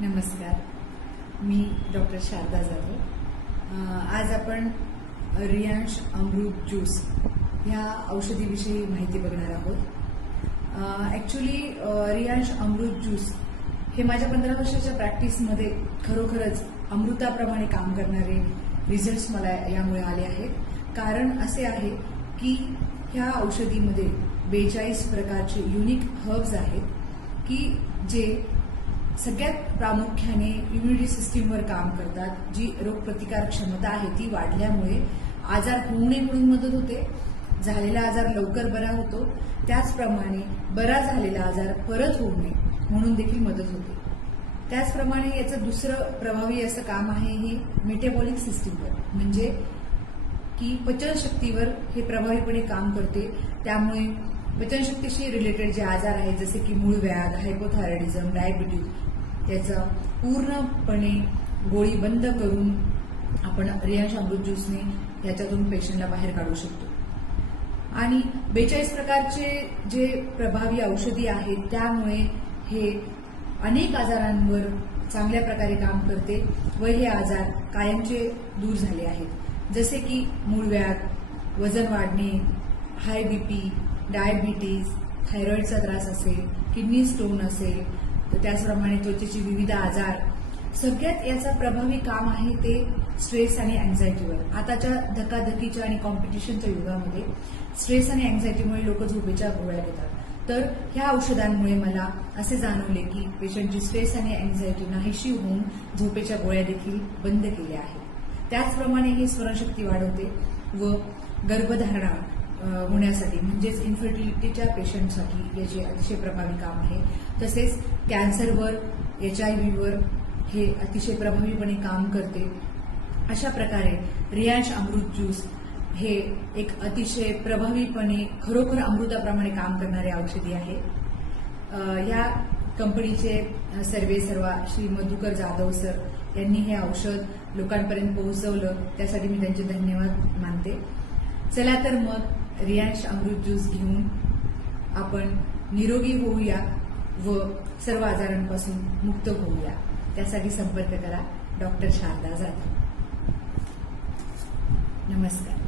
नमस्कार, मी डॉक्टर शारदा जाधव। आज आपण रियांश अमृत ज्यूस ह्या औषधीविषयी माहिती बघणार आहोत। ॲक्च्युली रियांश अमृत ज्यूस हे माझ्या 15 वर्षाच्या प्रॅक्टिसमध्ये खरोखरच अमृताप्रमाणे काम करणारे रिझल्ट्स मला यामुळे आले आहेत। कारण असे आहे की ह्या औषधीमध्ये 42 प्रकारचे युनिक हर्ब्स आहेत की जे सगळ्यात प्रामुख्याने इम्युनिटी सिस्टीमवर काम करतात। जी रोगप्रतिकार क्षमता आहे ती वाढल्यामुळे आजार होऊ नये म्हणून मदत होते, झालेला आजार लवकर बरा होतो, त्याचप्रमाणे बरा झालेला आजार परत होऊ नये म्हणून देखील मदत होते। त्याचप्रमाणे याचं दुसरं प्रभावी असं काम आहे हे मेटाबॉलिक सिस्टीमवर, म्हणजे की पचनशक्तीवर हे प्रभावीपणे काम करते। त्यामुळे पचनशक्तीशी रिलेटेड जे आजार आहेत जसे की मूळव्याध, हायपोथायरॉइडिझम, डायबिटीज त्याचा पूर्णपणे गोळी बंद करून आपण रियांश अमृत ज्यूसने याच्यातून पेशंटला बाहेर काढू शकतो। आणि 42 प्रकारचे जे प्रभावी औषधी आहेत त्यामुळे हे अनेक आजारांवर चांगल्या प्रकारे काम करते व हे आजार कायमचे दूर झाले आहेत। जसे की मूळव्याध, वजन वाढणे, हाय बीपी, डायबिटीज, थायरॉइडचा त्रास असेल, किडनी स्टोन असेल, तर त्याचप्रमाणे त्वचेचे विविध आजार, सगळ्यात याचा प्रभावी काम आहे ते स्ट्रेस आणि अँझायटीवर। आताच्या धकाधकीच्या आणि कॉम्पिटिशनच्या युगामध्ये स्ट्रेस आणि अँझायटीमुळे लोक झोपेच्या गोळ्या घेतात। तर ह्या औषधांमुळे मला असे जाणवले की पेशंटची स्ट्रेस आणि अँझायटी नाहीशी होऊन झोपेच्या गोळ्या देखील बंद केल्या आहेत। त्याचप्रमाणे हे स्मरणशक्ती वाढवते व गर्भधारणा होण्यासाठी म्हणजेच इन्फर्टिलिटीच्या पेशंटसाठी याचे अतिशय प्रभावी काम आहे। तसेच कॅन्सरवर, HIV वर हे अतिशय प्रभावीपणे काम करते। अशा प्रकारे रियांश अमृत ज्यूस हे एक अतिशय प्रभावीपणे खरोखर अमृताप्रमाणे काम करणारे औषधी आहे। या कंपनीचे सर्वेसर्वा श्री मधुकर जाधव सर यांनी हे औषध लोकांपर्यंत पोहोचवलं, त्यासाठी मी त्यांचे धन्यवाद मानते। चला तर मग रियांश अमृत ज्यूस घेऊन आपण निरोगी होऊया व सर्व आजारांपासून मुक्त होऊया। त्यासाठी संपर्क करा डॉक्टर शारदा जाधव। नमस्कार।